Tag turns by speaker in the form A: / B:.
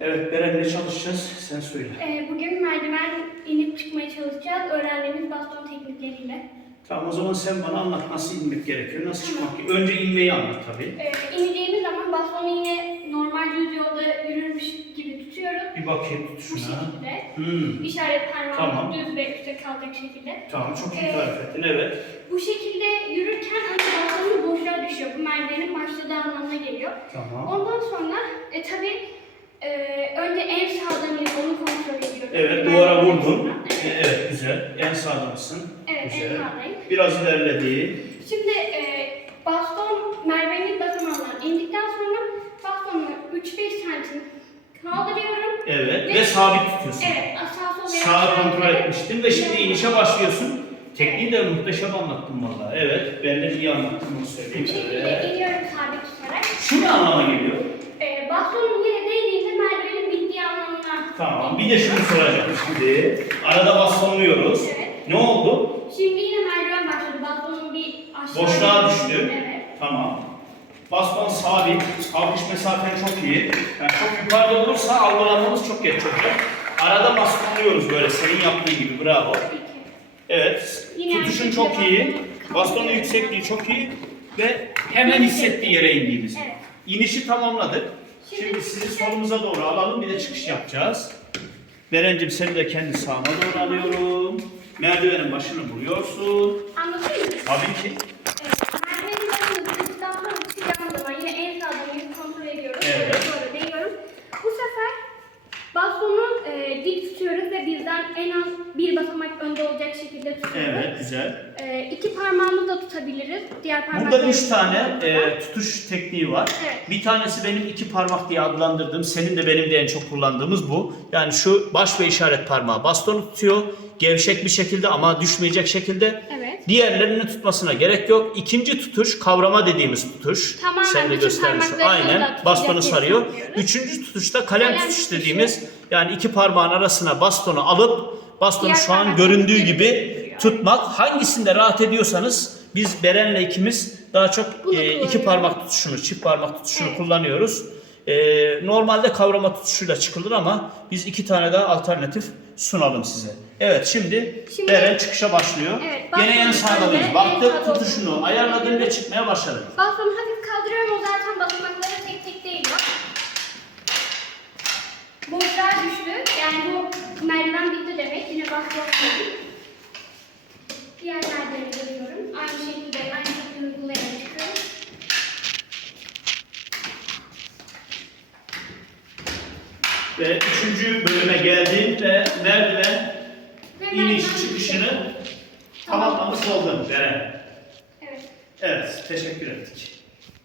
A: Evet Beren ne çalışacağız? Sen söyle.
B: Ee, bugün merdiven inip çıkmaya çalışacağız öğrendiğimiz baston teknikleriyle.
A: Tamam o zaman sen bana anlat nasıl inmek gerekiyor, nasıl çıkmak gerekiyor. Önce inmeyi anlat tabii.
B: Ee, ineceğimiz zaman bastonu yine normal düz yolda yürürmüş gibi tutuyoruz.
A: Bir bakayım
B: Bu şekilde.
A: Hmm.
B: İşaret parmağımız
A: Tamam.
B: düz ve üstte kalacak şekilde.
A: Tamam çok iyi
B: Evet.
A: tarif ettin evet.
B: Bu şekilde yürürken önce bastonumuz boşluğa düşüyor. Bu merdivenin başladığı anlamına geliyor.
A: Tamam.
B: Ondan sonra e, tabii e, önce en sağda mıyız onu kontrol ediyoruz.
A: Evet
B: Merdivenin
A: duvara vurdun.
B: arasından.
A: Ee, Evet güzel. En sağda mısın?
B: Evet en
A: Güzel.
B: sağdayım.
A: Biraz ilerledi.
B: Şimdi e, baston merdivenin basamağından indikten sonra bastonu 3-5 santim kaldırıyorum.
A: Evet.
B: Ve-
A: sabit tutuyorsun.
B: Evet sağ sol
A: Sağa kontrol etmiştin ve şimdi inişe başlıyorsun. Tekniği de muhteşem anlattın valla. Evet, ben de iyi anlattım onu
B: Bu
A: söyleyeyim.
B: şekilde
A: Evet.
B: iniyorum sabit tutarak.
A: Şu ne anlama geliyor?
B: E, bastonun yere değdiğinde merdivenin bittiği anlamına.
A: Tamam, bir de şunu soracağım şimdi. Arada bastonluyoruz.
B: Evet.
A: Ne oldu?
B: Şimdi yine merdiven başladı. Bastonun bir aşağı
A: Boşluğa düştü.
B: Evet.
A: Tamam. Baston sabit, kalkış mesafen çok iyi. Yani çok yukarıda olursa algılamamız çok geç olacak. Arada bastonluyoruz böyle senin yaptığın gibi. Bravo. Evet.
B: Yine
A: Tutuşun çok iyi.
B: bastonu
A: Bastonun yüksekliği çok iyi ve hemen hissettiği yere indiğimiz.
B: Evet.
A: İnişi tamamladık.
B: Şimdi-
A: sizi solumuza doğru alalım bir de çıkış yapacağız. Berencim seni de kendi sağıma doğru alıyorum. Merdivenin başını vuruyorsun.
B: Anladın mı?
A: Tabii ki.
B: Evet. Sonra değiyorum. Bu sefer bastonu e, dik tutuyoruz ve bizden en az bir basamak önde olacak şekilde tutuyoruz.
A: Evet güzel.
B: İki parmağımızla tutabiliriz. Diğer parmakla.
A: Burada üç tane e, tutuş tekniği var.
B: Evet.
A: Bir tanesi benim iki parmak diye adlandırdığım, senin de benim de en çok kullandığımız bu. Yani şu baş ve işaret parmağı bastonu tutuyor. Gevşek bir şekilde ama düşmeyecek şekilde.
B: Evet.
A: Diğerlerinin tutmasına gerek yok. İkinci tutuş kavrama dediğimiz tutuş.
B: Tamamen
A: Sen de
B: bütün
A: göstermiş. Aynen.
B: tutacak
A: Bastonu sarıyor. Üçüncü tutuşta kalem,
B: Kalem
A: tutuş
B: tutuşu.
A: dediğimiz yani iki parmağın arasına bastonu alıp bastonu
B: Diğer
A: şu an
B: parmakla
A: göründüğü gibi. Tutmak. Hangisinde rahat ediyorsanız biz Beren'le ikimiz daha çok e, iki parmak tutuşunu, çift parmak tutuşunu
B: Evet.
A: kullanıyoruz. E, normalde kavrama tutuşuyla çıkılır ama biz iki tane daha alternatif sunalım size. Evet şimdi,
B: Şimdi-
A: Beren çıkışa başlıyor.
B: Evet,
A: Gene en
B: önde,
A: Baktık tutuşunu ayarladın ve çıkmaya başladın.
B: Bastonu hafif kaldırıyorum. O zaten basamakları tek tek değiyor. Boşluğa düştü. Yani bu merdiven bitti demek. Yine baston
A: Ve üçüncü bölüme geldin ve merdiven
B: Ve
A: iniş çıkışını
B: bitti.
A: tamamlamış oldun Beren.
B: Evet.
A: Evet, teşekkür ettik.